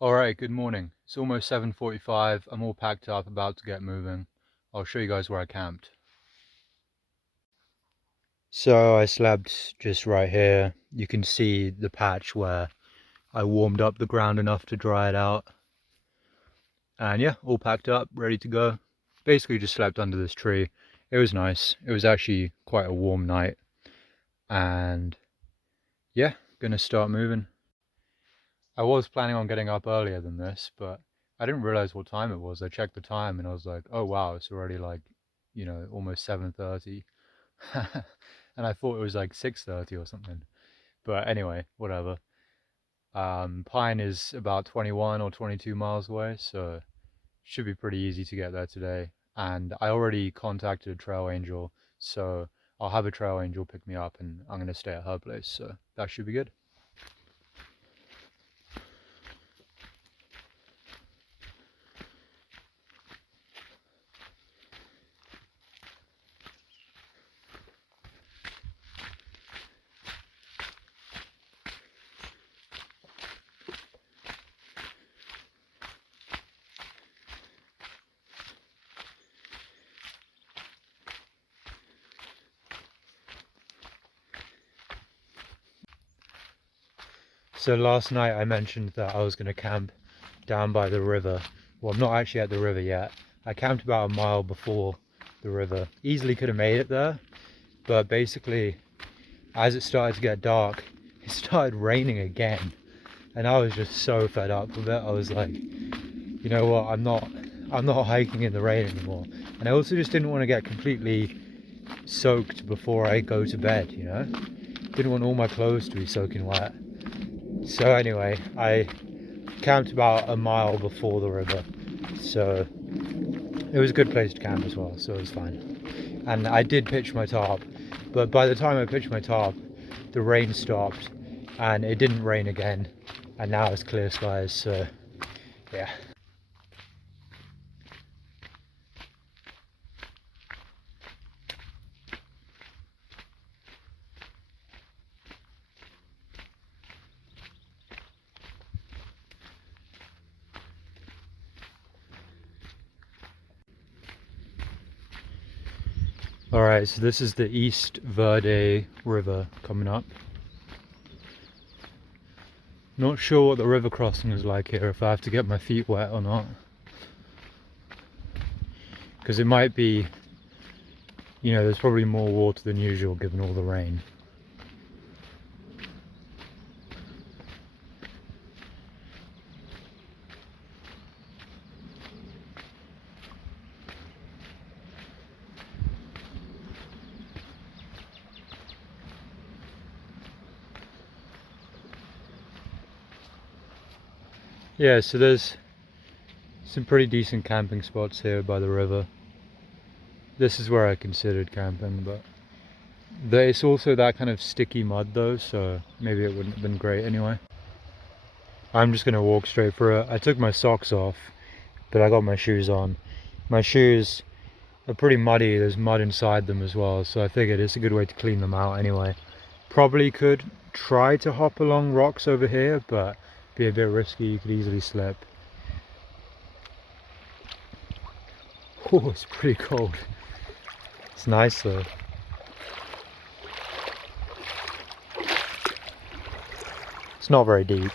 Alright, good morning. It's almost 7:45. I'm all packed up, about to get moving. I'll show you guys where I camped. So I slept just right here. You can see the patch where I warmed up the ground enough to dry it out. And yeah, all packed up, ready to go. Basically just slept under this tree. It was nice. It was actually quite a warm night. And yeah, gonna start moving. I was planning on getting up earlier than this, but I didn't realize what time it was. I checked the time and I was like, oh wow, it's already like, almost 7:30. And I thought it was like 6:30 or something. But anyway, whatever. Pine is about 21 or 22 miles away, so it should be pretty easy to get there today. And I already contacted a trail angel, so I'll have a trail angel pick me up and I'm gonna stay at her place, so that should be good. So last night I mentioned that I was going to camp down by the river. Well, I'm not actually at the river yet. I camped about a mile before the river. Easily could have made it there, but basically as it started to get dark, it started raining again. And I was just so fed up with it. I was like, you know what, I'm not hiking in the rain anymore. And I also just didn't want to get completely soaked before I go to bed, you know? Didn't want all my clothes to be soaking wet. So anyway, I camped about a mile before the river, so it was a good place to camp as well, so it was fine. And I did pitch my tarp, but by the time I pitched my tarp, the rain stopped and it didn't rain again, and now it's clear skies, so yeah. Alright, so this is the East Verde River coming up. Not sure what the river crossing is like here, if I have to get my feet wet or not. Because it might be, there's probably more water than usual given all the rain. Yeah, so there's some pretty decent camping spots here by the river. This is where I considered camping, but it's also that kind of sticky mud though, so maybe it wouldn't have been great anyway. I'm just gonna walk straight through it. I took my socks off, but I got my shoes on. My shoes are pretty muddy, there's mud inside them as well, so I figured it's a good way to clean them out anyway. Probably could try to hop along rocks over here, but be a bit risky, you could easily slip. Oh, it's pretty cold. It's nice though. It's not very deep.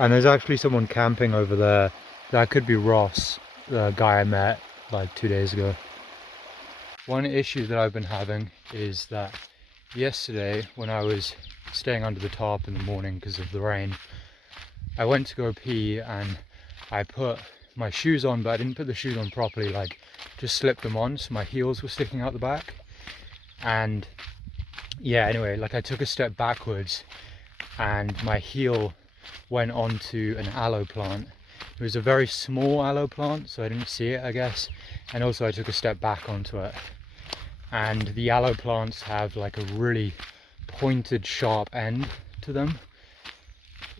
And there's actually someone camping over there. That could be Ross, the guy I met like 2 days ago. One issue that I've been having is that yesterday when I was staying under the tarp in the morning because of the rain, I went to go pee and I put my shoes on, but I didn't put the shoes on properly, like just slipped them on, so my heels were sticking out the back. And yeah, anyway, like I took a step backwards and my heel went onto an aloe plant. It was a very small aloe plant, so I didn't see it, I guess. And also I took a step back onto it. And the aloe plants have like a really pointed, sharp end to them.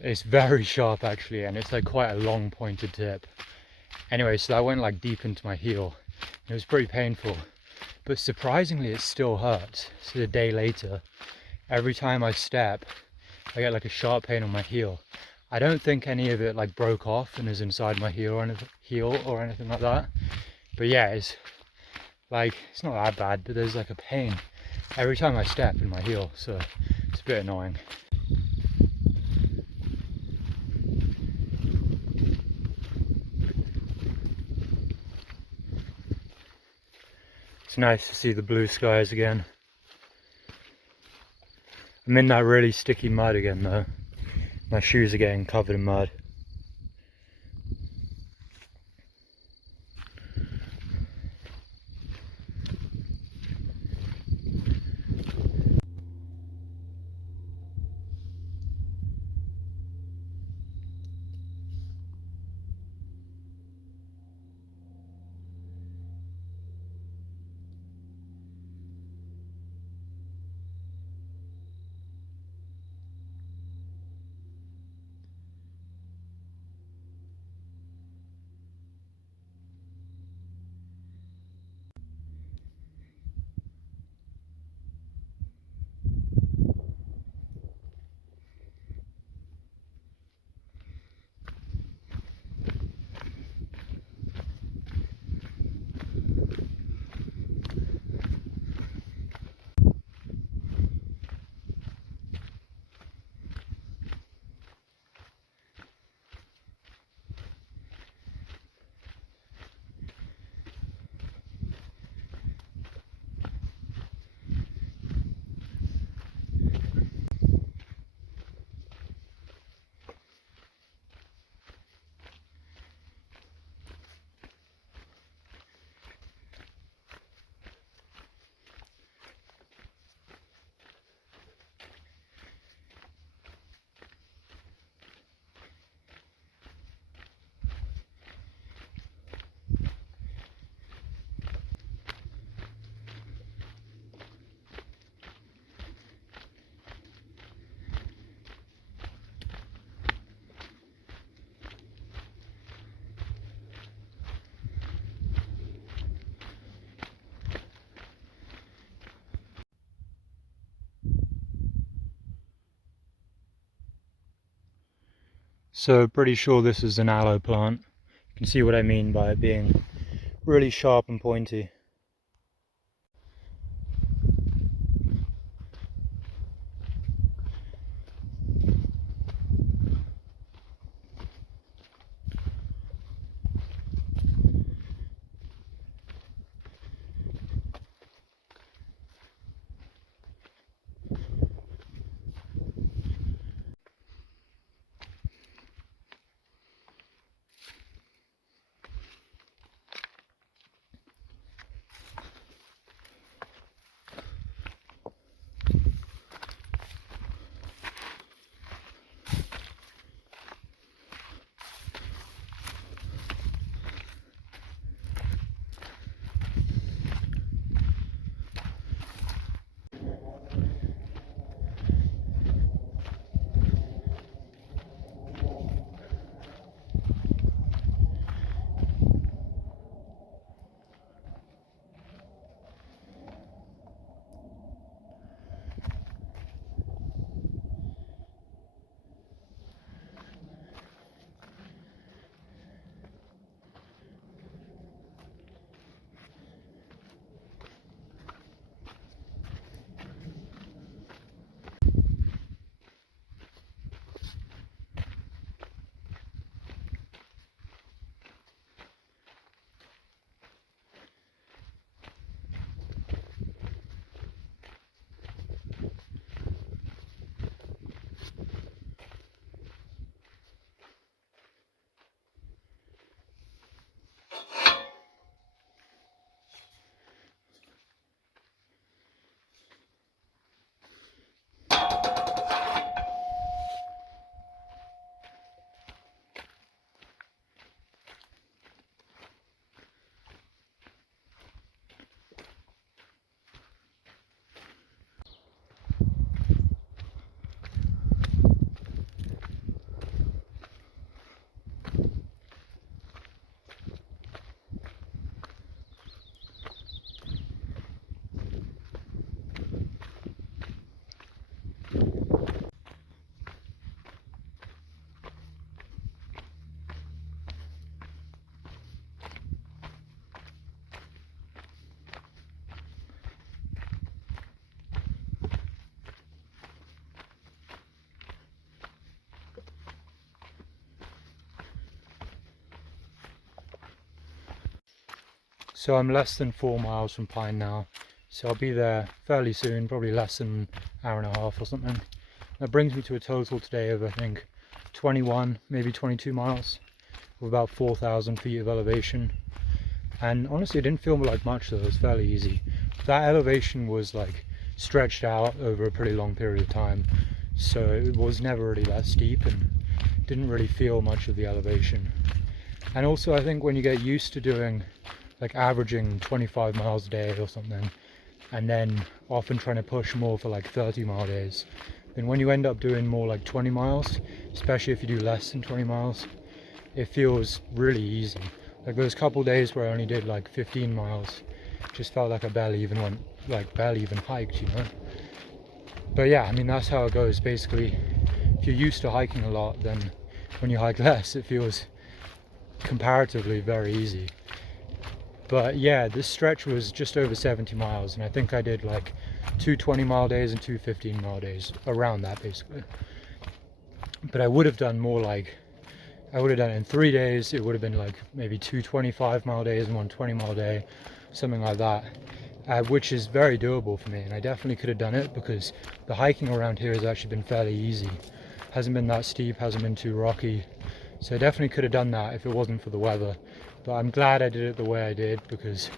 It's very sharp actually, and it's like quite a long pointed tip. Anyway, so that went like deep into my heel. It was pretty painful, but surprisingly it still hurts. So a day later, every time I step, I get like a sharp pain on my heel. I don't think any of it like broke off and is inside my heel or anything like that. But yeah, it's like, it's not that bad, but there's like a pain every time I step in my heel, so it's a bit annoying. It's nice to see the blue skies again. I'm in that really sticky mud again though. My shoes are getting covered in mud. So pretty sure this is an aloe plant. You can see what I mean by it being really sharp and pointy. So I'm less than 4 miles from Pine now, so I'll be there fairly soon, probably less than an hour and a half or something. That brings me to a total today of I think 21, maybe 22 miles with about 4,000 feet of elevation. And honestly, it didn't feel like much though, it was fairly easy. That elevation was like stretched out over a pretty long period of time, so it was never really that steep and didn't really feel much of the elevation. And also I think when you get used to doing like averaging 25 miles a day or something, and then often trying to push more for like 30-mile days, then when you end up doing more like 20 miles, especially if you do less than 20 miles, it feels really easy. Like those couple days where I only did like 15 miles, just felt like I barely even hiked, you know. But yeah, I mean, that's how it goes basically. If you're used to hiking a lot, then when you hike less, it feels comparatively very easy. But yeah, this stretch was just over 70 miles, and I think I did like 2 20-mile days and 2 15-mile days, around that basically. But I would have done more, like I would have done it in 3 days. It would have been like maybe 2 25-mile days and 1 20-mile day, something like that, which is very doable for me, and I definitely could have done it because the hiking around here has actually been fairly easy. Hasn't been that steep, hasn't been too rocky, so I definitely could have done that if it wasn't for the weather. But I'm glad I did it the way I did, because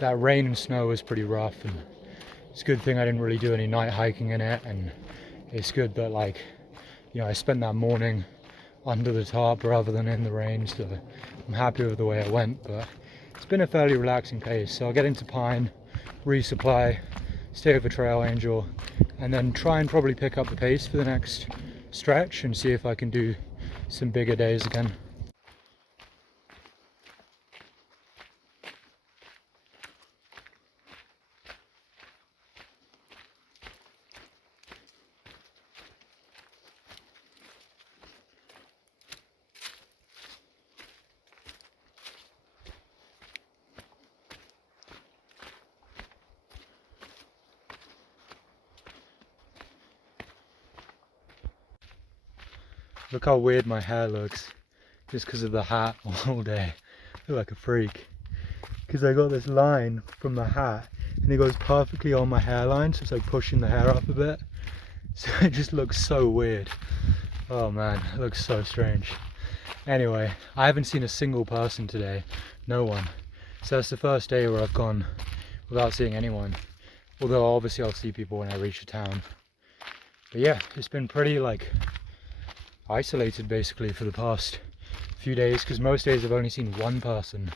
that rain and snow was pretty rough, and it's a good thing I didn't really do any night hiking in it, and it's good that, like, you know, I spent that morning under the tarp rather than in the rain, so I'm happy with the way it went. But it's been a fairly relaxing pace, so I'll get into Pine, resupply, stay over Trail Angel, and then try and probably pick up the pace for the next stretch and see if I can do some bigger days again. Look how weird my hair looks, just because of the hat all day. I look like a freak, because I got this line from the hat and it goes perfectly on my hairline, so it's like pushing the hair up a bit, so it just looks so weird. Oh man, it looks so strange. Anyway, I haven't seen a single person today, no one, so that's the first day where I've gone without seeing anyone, although obviously I'll see people when I reach the town. But yeah, it's been pretty like isolated basically for the past few days, because most days I've only seen one person,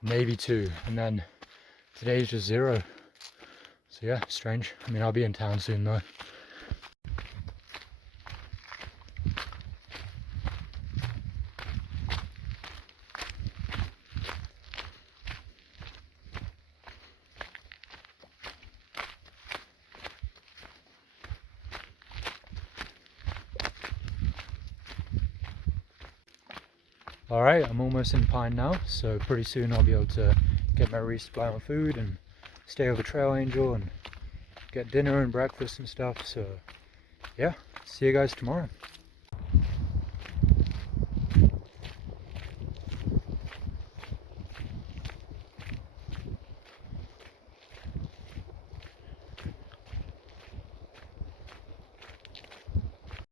maybe two, and then today's just zero. So yeah, strange. I mean, I'll be in town soon though. Alright, I'm almost in Pine now, so pretty soon I'll be able to get my resupply on food and stay over Trail Angel and get dinner and breakfast and stuff. So yeah, see you guys tomorrow.